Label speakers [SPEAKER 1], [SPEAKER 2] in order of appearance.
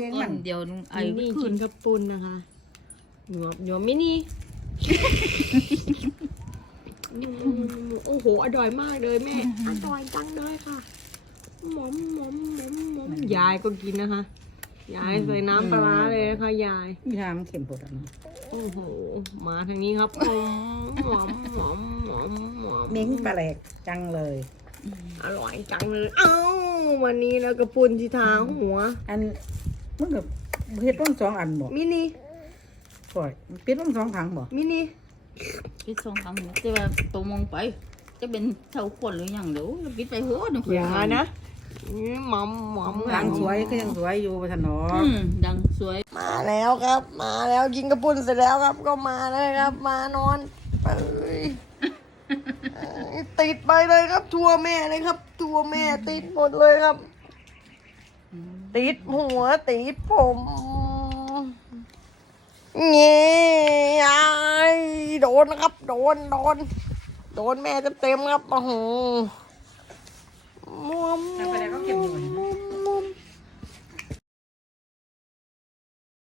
[SPEAKER 1] ง
[SPEAKER 2] ก้อ
[SPEAKER 1] มัน
[SPEAKER 2] นเดียวไอ้
[SPEAKER 3] นี่
[SPEAKER 2] คื
[SPEAKER 3] กิ
[SPEAKER 2] น
[SPEAKER 3] นกระปุนนะคะหยวมินี่โอ้โหอร่อยมากเลยแม่อร่อยจังเลยค่ะหมอมหมอมหมอมหมอมยายก็กินนะคะยายใส่น้ำปลาร้าเลยนะคะยาย
[SPEAKER 1] มีทางมันเข็มปวดอ่ะเนาะ
[SPEAKER 3] โอ้โหมาทางนี้ครับหมอมหมอมหมอมหมอม
[SPEAKER 1] เม้งปลาแหลกจังเลย
[SPEAKER 3] อร่อยจังเลยเอ้าวันนี้แล้วกระปุนที่ทางหัว
[SPEAKER 1] อันมันกับเฮ็ดต้อง2 อันบ่
[SPEAKER 3] มินิ
[SPEAKER 1] ก่อยปิดต้อง2 ถังบ่
[SPEAKER 3] มินิ
[SPEAKER 2] คิดสองครั้งแต่ว่าตัวมองไป จะเป็นเท่าคนหรือยังเดี๋ยวปิดไปหัวหนึ่ง
[SPEAKER 3] อย่านะหมอมหมอม
[SPEAKER 1] ดังสวยก็ยังสวยอยู่บ่ทันเนาะ
[SPEAKER 2] ดังสวย
[SPEAKER 3] มาแล้วครับ มาแล้วยิงกระปุนเสร็จแล้วครับ ก็มาเลยครับ มานอนไปติดไปเลยครับ ทัวแม่เลยครับ ทัวแม่ติดหมดเลยครับ ติดหัวติดผมเงี้ยโดนนะครับ โดนแม่เต็มๆครับโอ้โหมวม
[SPEAKER 1] ปลาแหลกก็เข็ม